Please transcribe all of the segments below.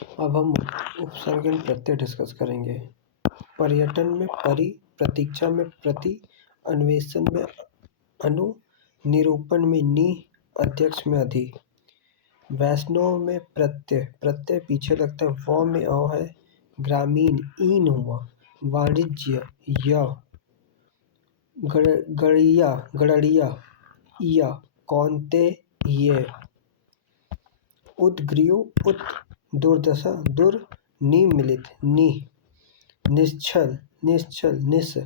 अब हम उपसर्ग एंड प्रत्यय डिस्कस करेंगे। पर्यटन में परि, प्रतीक्षा में प्रति, अन्वेषण में अनु, निरूपण में नि, अध्यक्ष में अधि। वैष्णव में प्रत्यय, प्रत्यय पीछे लगता है, व में अ है। ग्रामीण ईन हुआ। वाणिज्य य। गड़रिया या। कौन्ते ये। उद्ग्रीव उत। दुर्दशा दुर। निमिलित नि। निश्चल निस।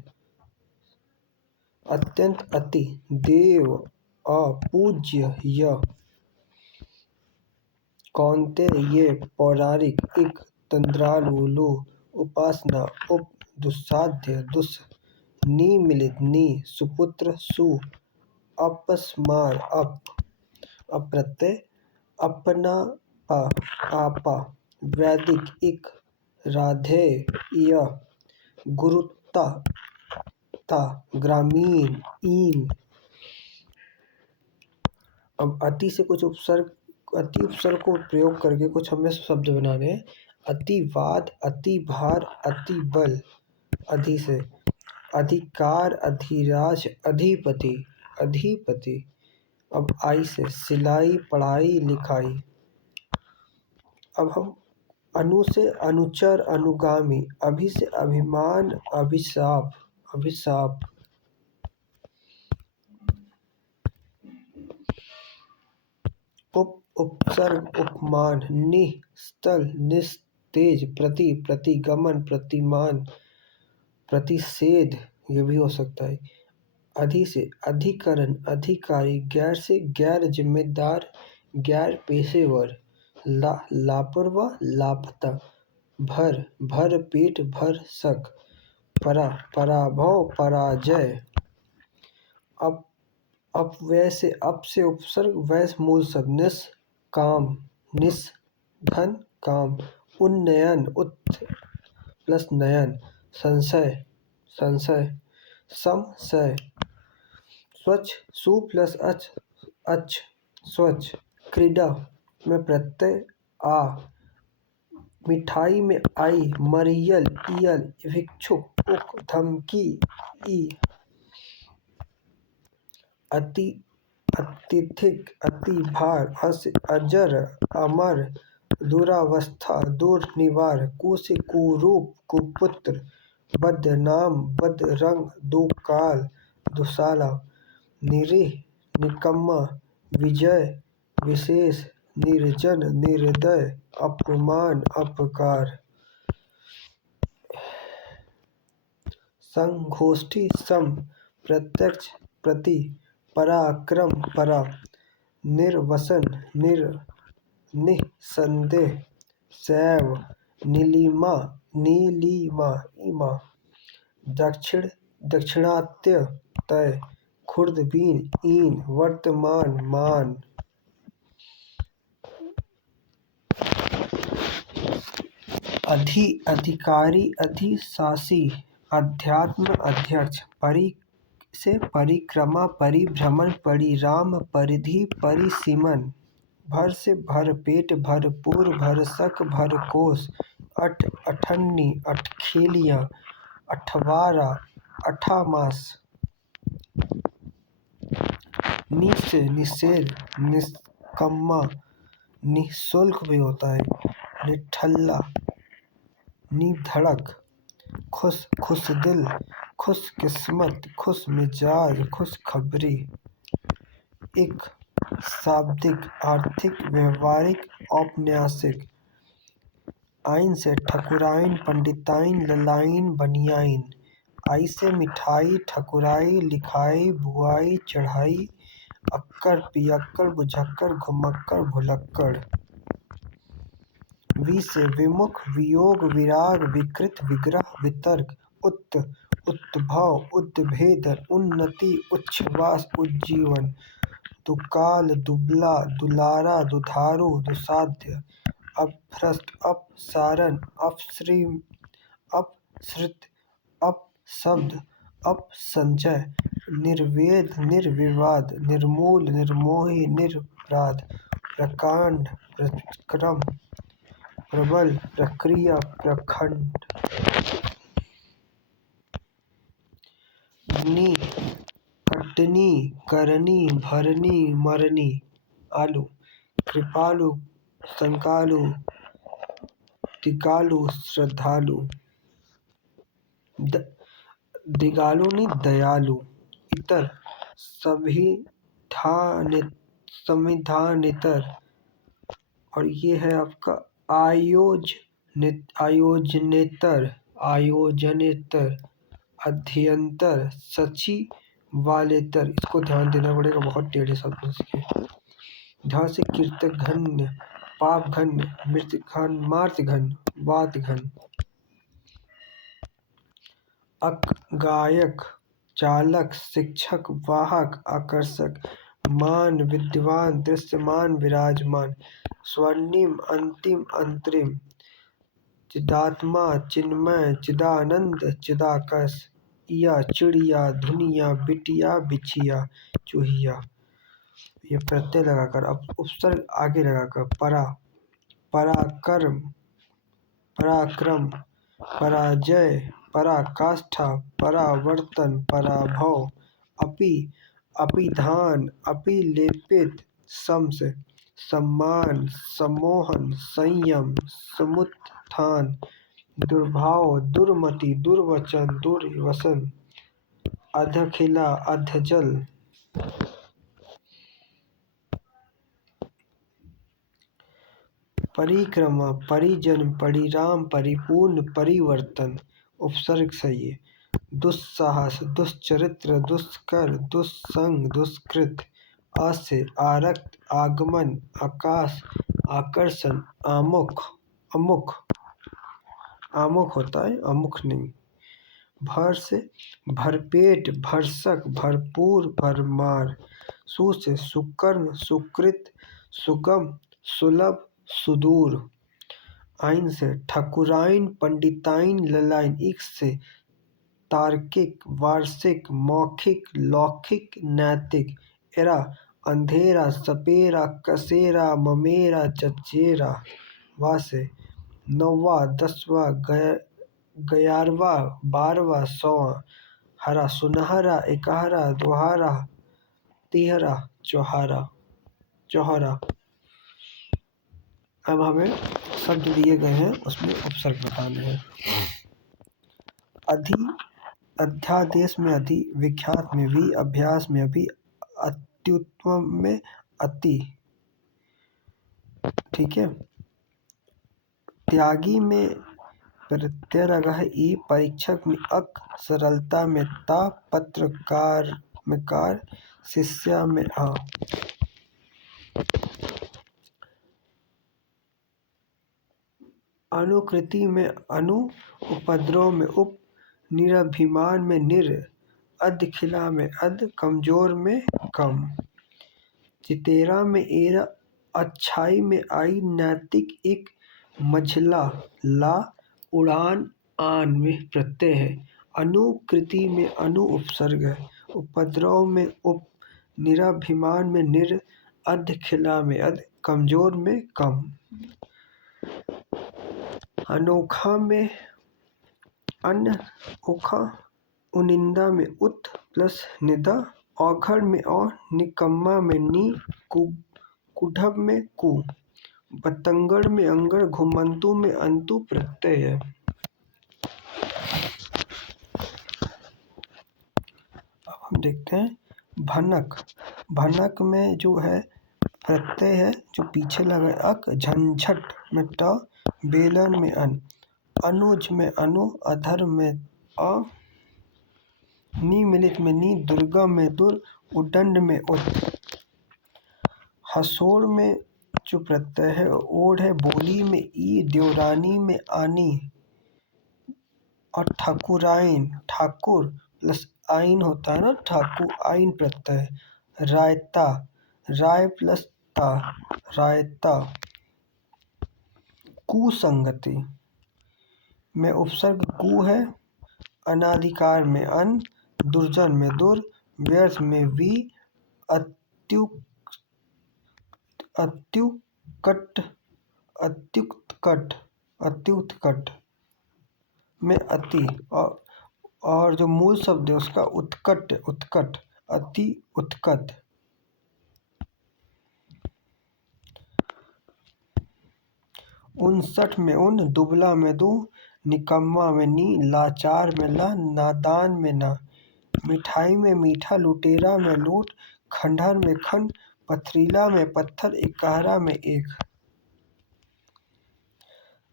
अत्यंत अति। देव अपूज्य य। कौन्ते ये। पौराणिक इक। तंद्रालु उपासना उप। दुस्साध्य दुस। निमिलित नि। सुपुत्र सु। अपस्मार अप। अप्रत्यय अपना आपा। वैदिक इक। राधेय य। गुरुता ता। ग्रामीण ईन। अब अति से कुछ उपसर्ग, अति उपसर्ग को प्रयोग करके कुछ हमें शब्द बनाने हैं। अतिवाद, अतिभार, अतिबल। अधि से अधिकार, अधिराज, अधिपति, अधिपति। अब आई से सिलाई, पढ़ाई, लिखाई। अब हम अनु से अनुचर, अनुगामी। अभि से अभिमान, अभिशाप, अभिशाप। उप, उपसर्ग, उपमान। निः, स्थल, निस्तेज। प्रति, प्रतिगमन, प्रतिमान, प्रतिषेध, ये भी हो सकता है। अधि से अधिकरण, अधिकारी। गैर से गैर जिम्मेदार, गैर पेशेवर। लापरवाह, लापता। भर, भर पेट, भर सक। परा, पराभव, पराजय। अपव्यय से अप से उपसर्ग, वै से मूल शब्द। निस, काम, निस, धन, काम। उन्नयन, उत् प्लस नयन। संशय, संशय। समशय। स्वच्छ, सु प्लस अच, अच्छ, स्वच्छ। क्रीड़ा में प्रत्यय आ। मिठाई में आई। मरियल, इयल, भिक्षुक, उक, धमकी, ई। अति, अत्यधिक, अतिभार। अस, अजर, अमर। दुरावस्था, दुर्निवार। कु से कुरूप, कुपुत्र। बदनाम, बदरंग, दुकाल, दुशाला। निरीह, निकम्मा। विजय, विशेष। निर्जन, निर्दय। अपमान, अपकार। संगोष्ठी, सम। प्रत्यक्ष, प्रति। पराक्रम, परा। निर्वसन, निःसंदेह। शैव, नीलिमा, नीलिमा, इमा। दक्षिण, दाक्षिणात्य, तय। खुर्दबीन, ईन। वर्तमान, मान। अधि, अधिकारी, अधिशासी। अध्यात्म, अध्यक्ष। परि से परिक्रमा, परिभ्रमण, परिराम, परिधि, परिसीमन। भर से भरपेट, भरपूर, भरसक, भरकोस। अठ, अठन्नी, अठखेलियाँ। अठवारा, अठामास। नि से निषेध, निष्कम्मा। निःशुल्क भी होता है। निठल्ला, निधड़क। खुश, खुशदिल, खुशकिस्मत, खुशमिजाज, खुशखबरी। इक, शाब्दिक, आर्थिक, व्यावहारिक, औपन्यासिक। आइन से ठकुराइन, पंडिताइन, ललाइन, बनियाइन। आई से मिठाई, ठकुराई, लिखाई, बुआई, चढ़ाई। अक्कर, पियक्कड़, बुझक्कड़, घुमक्कड़, भुलक्कड़। वि से विमुख, वियोग, विराग, विकृत, विग्रह, वितर्क। उत, उत्भव, उद्भेदन, उन्नति, उच्छ्वास, उज्जीवन। दुकाल, दुबला, दुलारा, दुधारू, दुसाध्य। अपभ्रष्ट, अपसारण, अपसृत, अपशब्द, अपसंचय। निर्वेद, निर्विवाद, निर्मूल, निर्मोही, निरपराध। प्रकांड, प्रक्रम, प्रबल, प्रक्रिया, प्रखंड। नी, कटनी, करनी, भरनी, मरनी। आलू, कृपालु, संकालु, दिगालु, श्रद्धालु। दिगालु नहीं, दयालु। इतर, संविधानेतर। और ये है आपका आयोजनेतर, अध्यंतर, सचिवालेतर। इसको ध्यान देना पड़ेगा, बहुत टेढ़े शब्द हैं इसके। ध्यान से कीर्तघन्य, पापघन्य, मार्तघन्य, वातघन्य। अक, गायक, चालक, शिक्षक, वाहक, आकर्षक। मान, विद्वान, दृश्यमान, विराजमान। स्वर्णिम, अंतिम, अंतरिम। चिदात्मा, चिन्मय, चिदानंद, चिदाकश। या, चिड़िया, धुनिया, बिटिया, बिछिया, चूहिया। ये प्रत्यय लगाकर, अब उपसर्ग आगे लगाकर। पराक्रम, पराक्रम, पराजय, पराकाष्ठा, परावर्तन, पराभव। अपिधान, अपिलेपित, सम से। सम्मान, सम्मोहन, संयम, समुत्थान। दुर्भाव, दुर्मति, दुर्वचन, दुर्व्यसन। अधखिला, अधजल। परिक्रमा, परिजन, परिराम, परिपूर्ण, परिवर्तन। उपसर्ग सही है। दुस्साहस, दुश्चरित्र, दुष्कर, दुस्संग, दुष्कृत। आस्य, आरक्त, आगमन, आकाश, आकर्षण, आमुख। आमुख होता है, अमुख नहीं। भर से भरपेट, भरसक, भरपूर, भरमार। सु से सुकर्म, सुकृत, सुगम, सुलभ, सुदूर। आइन से ठकुराइन, पंडिताइन, ललाइन। इक से तार्किक, वार्षिक, मौखिक, लौकिक, नैतिक। एरा, अंधेरा, सपेरा, कसेरा, ममेरा, चचेरा। वा से नौवा, दसवा, 11वां, 12वां, 100वां। हरा, सुनहरा, इकहरा, दोहरा, तिहरा, चौहरा। अब हमें शब्द दिए गए हैं, उसमें उपसर्ग बताने हैं। अधि, अध्यादेश में अधि, विख्यात में भी, अभ्यास में अभी, अत्युत्तम में अति। ठीक है। त्यागी में प्रत्यय लगा है ई, परीक्षक में अक, सरलता में ता, पत्रकार में कार, शिष्या में आ। अनुकृति में अनु, उपद्रव में उप, निरभिमान में निर, अधखिला में अध, कमजोर में कम। चितेरा में एरा, अच्छाई में आई, नैतिक इक, मझला ला, उड़ान आन में प्रत्यय है। अनुकृति में अनु उपसर्ग है। उपद्रव में उप, निराभिमान में निर, अधखिला में अध, कमजोर में कम। अनोखा में अन, ओखा। उनिंदा में उत प्लस निदा, औघड़ में औ, निकम्मा में नी, कुढ़ब में कु। बतंगड़ में अंगड़, घुमंतु में अंतु प्रत्यय है। अब हम देखते हैं भनक। भनक में जो है प्रत्यय है, जो पीछे लगा है अक, झंझट में ट, बेलन में अन। अनुज में अनु, अधर में अ, निमिलित में नी, दुर्गम में दुर, उदंड में उत। हसोड़ में जो प्रत्यय है ओढ़ है, बोली में ई, देवरानी में आनी। और ठाकुराइन, ठाकुर प्लस आइन होता है ना, ठाकुर आइन प्रत्यय। रायता, राय प्लस ता, रायता। कुसंगति में उपसर्ग कु है। अनाधिकार में अन, दुर्जन में दुर, व्यर्थ में वी, अत्युत्कट, अति उत्कट में अति और जो मूल शब्द है उसका उत्कट उत्कट अति उत्कट। 59 में उन, दुबला में दू, निकम्मा में नी, लाचार में ला, नादान में ना, मिठाई में मीठा, लुटेरा में लूट, खंडहर में खंड, पथरीला में पत्थर, इकहरा में एक,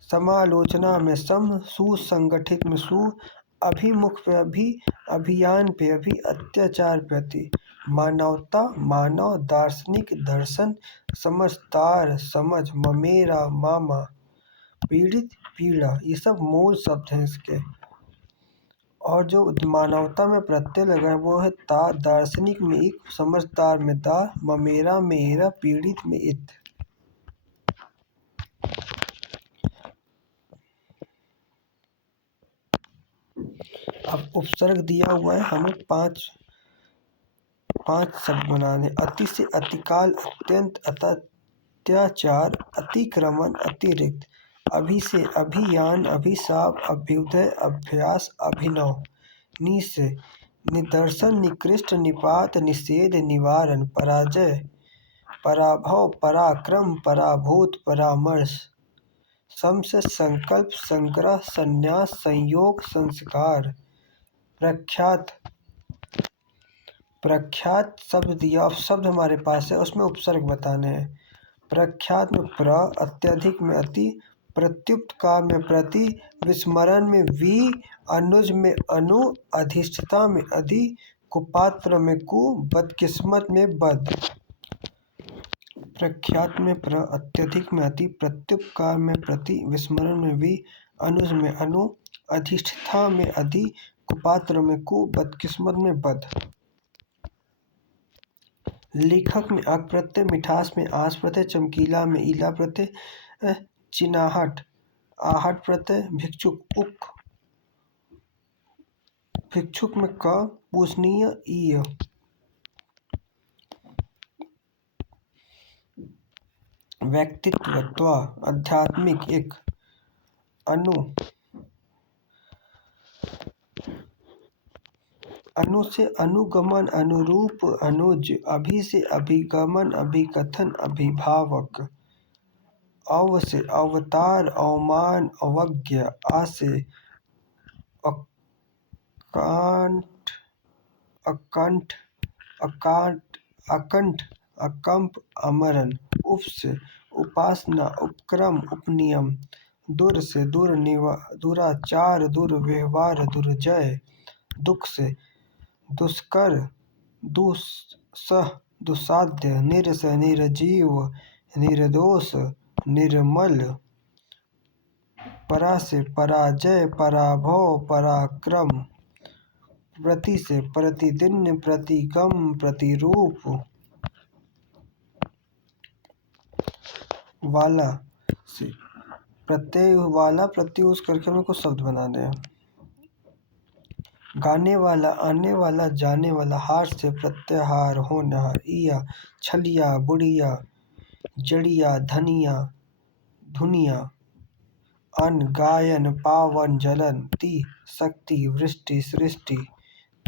समालोचना में सम, सुसंगठित में सु, अभिमुख पे अभी, अभियान पे अभी, अत्याचार पे अति, मानवता मानव, दार्शनिक दर्शन, समझदार समझ, ममेरा मामा, पीड़ित पीड़ा, ये सब मूल शब्द हैं इसके। और जो मानवता में प्रत्यय लगा है वो है ता, दार्शनिक में इक, समझदार में दा, ममेरा में एरा, पीड़ित में इत। अब उपसर्ग दिया हुआ है, हमें पांच शब्द बनाने। अति से अतिकाल, अत्यंत, अत्याचार, अतिक्रमण, अतिरिक्त। अभि से अभियान, अभिशाप, अभ्युदय, अभ्यास, अभिनव। नि से निदर्शन, निकृष्ट, निपात, निषेध, निवारण, पराजय, पराभव, पराक्रम, पराभूत, परामर्श। सम से संकल्प, संग्रह, संन्यास, संयोग, संस्कार। प्रख्यात प्रख्यात शब्द दिया, शब्द हमारे पास है उसमें उपसर्ग बताने हैं। प्रख्यात में प्र, अत्यधिक में अति, प्रत्युक्त काल में प्रति, विस्मरण में वि, अनुज में अनु, अधिष्ठता में अधि, कुपात्र में कु, बदकिस्मत में बद। प्रख्यात में प्र, अत्यधिक में अति, प्रत्युक्त काल में प्रति, विस्मरण में वि, अनुज में अनु, अधिष्ठता में अधि, कुपात्र में कु, बदकिस्मत में बद। लेखक में अक प्रत्यय, मिठास में आस प्रत्यय, चमकीला में ईला प्रत्यय, चिनाहट आहट प्रत्यय, भिक्षुक उक, भिक्षुक में क, पूजनीय ईय। व्यक्तित्व त्वा, आध्यात्मिक इक, अनु से अनुगमन, अनुरूप, अनुज। अभि से अभिगमन, अभिकथन, अभिभावक। अव से अवतार, अवमान, अवज्ञा। आ से अकांठ, अकंठ, अकंठ, अकंप, अमरण। उप से उपासना, उपक्रम, उपनियम। दुर से दुराचार, दुर्व्यवहार, दुर्जय। दुख से दुष्कर, दुस्सह, दुस्साध्य। निर से निर्जीव, निर्दोष, निर्मल। परा से पराजय, पराभव, पराक्रम। प्रति से प्रतिदिन, प्रतिगम, प्रतिरूप। वाला से प्रत्यय वाला प्रत्यय यूज करके हमें कुछ शब्द बनाने हैं। गाने वाला, आने वाला, जाने वाला। हार से प्रत्याहार, होनहार। ईया छलिया, बुढ़िया, जड़िया, धनिया, धुनिया। अन गायन, पावन, जलन। ति शक्ति, वृष्टि, सृष्टि।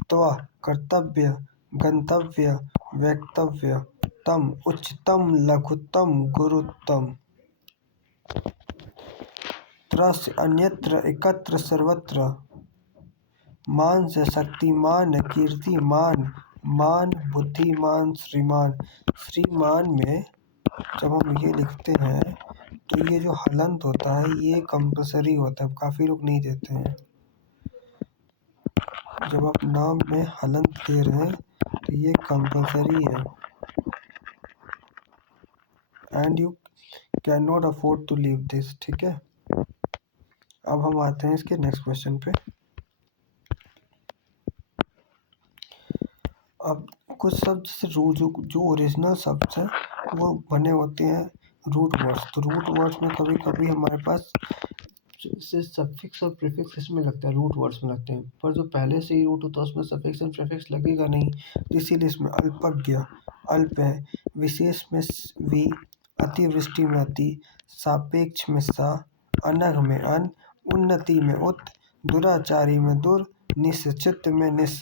त्व कर्तव्य, गंतव्य, वक्तव्य। तम उच्चतम, लघुत्तम, गुरुत्तम। त्र से अन्यत्र, एकत्र, सर्वत्र। मान से शक्तिमान, कीर्तिमान, मान, बुद्धिमान, श्रीमान। श्रीमान में जब हम ये लिखते हैं तो ये जो हलंत होता है ये कंपलसरी होता है, काफ़ी लोग नहीं देते हैं। जब आप नाम में हलंत दे रहे हैं तो ये कंपलसरी है and you can not afford to leave this. ठीक है, अब हम आते हैं इसके नेक्स्ट क्वेश्चन पे। अब कुछ शब्द से जो ओरिजिनल शब्द है वो बने होते हैं रूट वर्ड्स। तो रूट वर्ड्स में कभी कभी हमारे पास से सफिक्स और प्रीफिक्स इसमें लगता है, रूट वर्ड्स में लगते हैं, पर जो पहले से ही रूट होता है उसमें सफिक्स एंड प्रीफिक्स लगेगा नहीं, इसीलिए इसमें अल्पज्ञ अल्प है, विशेष में वी, अतिवृष्टि में अति, सापेक्ष में सा, अनघ में अन, उन्नति में उत, दुराचारी में दुर, निश्चित में निश,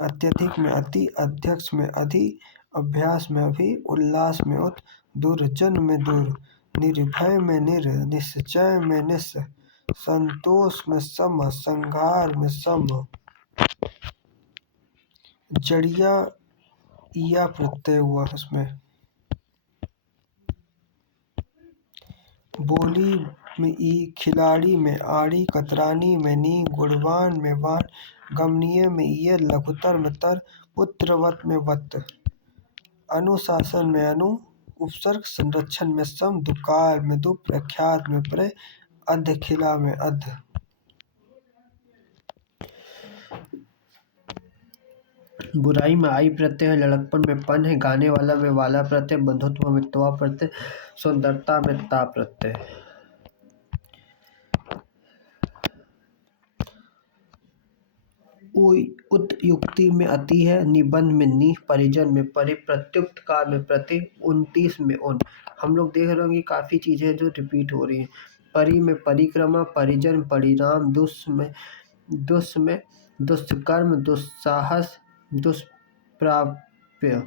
अत्यधिक में अति, अध्यक्ष में अधि, अभ्यास में अभि, उल्लास में उत, दुर्जन में दुर, निर्भय में निर, निश्चय में निश, संतोष में सम, संहार में सम, जड़िया या प्रत्यय हुआ उसमें, बोली में ई, खिलाड़ी में आड़ी, कतरानी में नी, गुणवान में वान, गमनीय में ये, लघुतर में तर, पुत्रवत में वत, अनुशासन में अनु, उपसर्ग संरक्षण में सम, दुकाल में दु, प्रख्यात में प्र, अधखिला में अध। बुराई में आई प्रत्यय है, लड़कपन में पन है, गाने वाला में वाला प्रत्यय, बंधुत्व में त्वा प्रत्यय, सुंदरता में ता प्रत्यय। उत युक्ति में अति है, निबंध में नि, परिजन में परि, प्रत्युक्त काल में प्रति, 29 में उन। हम लोग देख रहे होंगे काफ़ी चीज़ें जो रिपीट हो रही हैं। परि में परिक्रमा, परिजन, परिणाम, दुष् में दुष्कर्म, दुस्साहस, दुष्प्राप्य,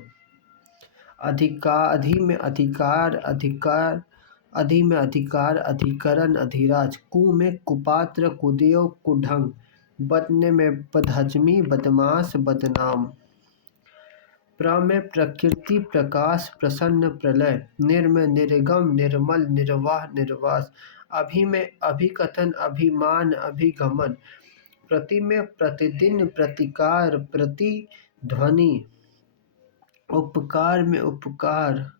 अधि में अधिकार, अधि में अधिकार, अधिकरण, अधिराज, कु में कुपात्र, कुदेव, कुढंग, बदने में बदहजमी, बदमाश, बदनाम, प्र में प्रकृति, प्रकाश, प्रसन्न, प्रलय, निर में निर्गम, निर्मल, निर्वाह, निर्वास, अभि में अभिकथन, अभिमान, अभिगमन, प्रति में प्रतिदिन, प्रतिकार, प्रतिध्वनि, उपकार में उपकार,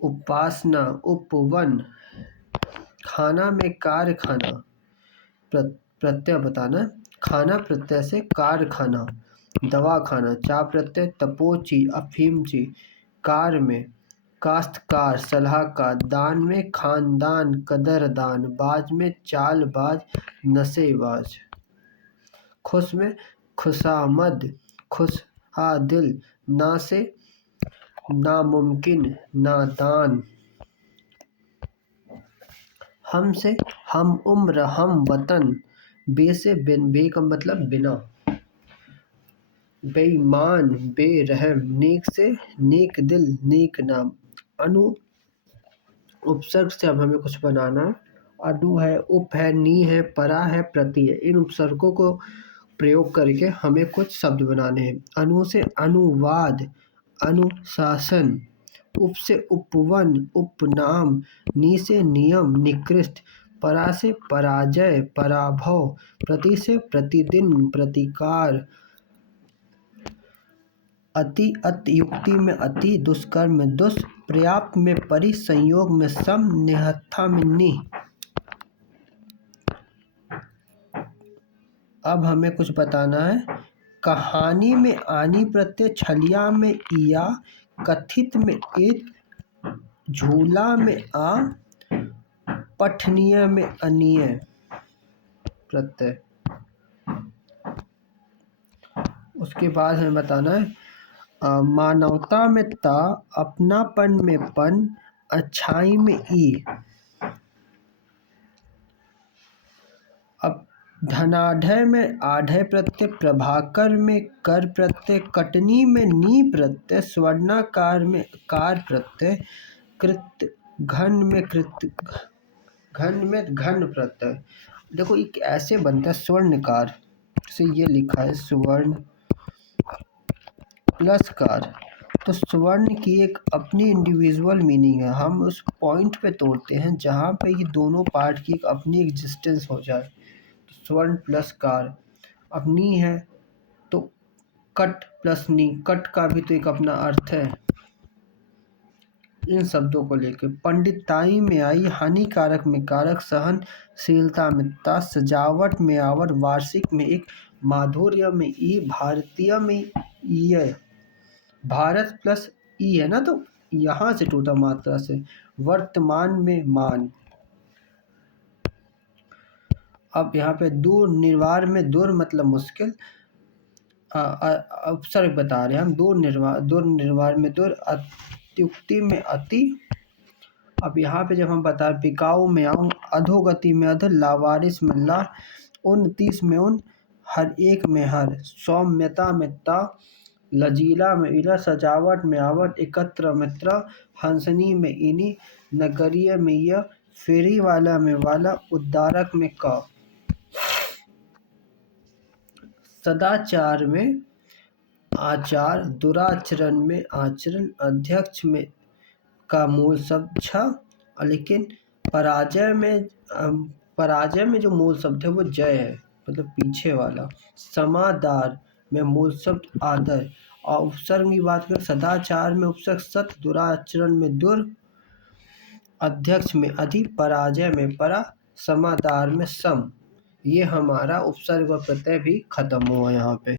उपासना, उपवन, खाना में कारखाना, प्रत्यय बताना, खाना प्रत्यय से कारखाना, दवा खाना, चा प्रत्यय, तपोची, अफीमची, कार में काश्तकार, सलाहकार, दान में खानदान, कदरदान, बाज में चालबाज, नशेबाज, खुश में खुशामद, खुशहादिल, ना से नामुमकिन, नादान, हम से हम उम्र, हम वतन, बे से बे का मतलब बिना, बेईमान, बेरहम, नेक से नेक दिल, नेक नाम, अनु उपसर्ग से अब हमें कुछ बनाना है। अनु है, उप है, नी है, परा है, प्रति है। इन उपसर्गों को प्रयोग करके हमें कुछ शब्द बनाने हैं। अनु से अनुवाद, अनुशासन, उप से उपवन, उपनाम, नी से नियम, निकृष्ट, परा से पराजय, पराभव, प्रति से प्रतिदिन, प्रतिकार, अति, युक्ति में अति, दुष्कर्म में दुष्, पर्याप्त में परि, संयोग में सम, निहत्था में नि। अब हमें कुछ बताना है। कहानी में आनी प्रत्यय, छलिया में इया, कथित में इत, झूला में आ, पठनीय में अनीय प्रत्यय। उसके बाद हमें बताना है मानवता में ता, अपनापन में पन, अच्छाई में ई। अब धनाढ़य में आढ़य प्रत्यय, प्रभाकर में कर प्रत्यय, कटनी में नी प्रत्यय, स्वर्णाकार में कार प्रत्यय, कृत घन में घन प्रत्यय। देखो ये ऐसे बनता है, स्वर्णकार से ये लिखा है स्वर्ण प्लस कार। तो स्वर्ण की एक अपनी इंडिविजुअल मीनिंग है, हम उस पॉइंट पे तोड़ते हैं जहाँ पे ये दोनों पार्ट की एक अपनी एग्जिस्टेंस हो जाए। तो स्वर्ण प्लस कार, अब नी है तो कट प्लस नी, कट का भी तो एक अपना अर्थ है। इन शब्दों को लेकर पंडिताई में आई, हानिकारक में कारक, सहनशीलता में ता, सजावट में आवर, वार्षिक में एक, माधुर्य में ई, भारतीय में ये, भारत प्लस ई है ना, तो यहाँ से टूटा मात्रा से, वर्तमान में मान। अब यहाँ पे दूर, निर्वार में दूर मतलब मुश्किल, उपसर्ग बता रहे हैं हम, दूर निर्वार में दूर, अत्युक्ति में अति, अब यहाँ पे जब हम बताएं बिकाऊ में आऊँ, अधोगति में अध, लावारिस में ला, 29 में उन, हर एक में हर, सौम्यता में ता, लजीला में इला, सजावट में आवट, एकत्र में त्र, हंसनी में इनी, नगरीय में य, फेरी वाला में वाला, उद्धारक में क। सदाचार में आचार, दुराचरण में आचरण, अध्यक्ष में का मूल शब्द छ, लेकिन पराजय में जो मूल शब्द है वो जय है, मतलब पीछे वाला। समादार में मूल शब्द आदर, और उपसर्ग की बात करें सदाचार में उपसर्ग सत, दुराचरण में दुर, अध्यक्ष में अधि, पराजय में परा, समादार में सम। ये हमारा उपसर्ग और प्रत्यय भी खत्म हुआ यहाँ पे।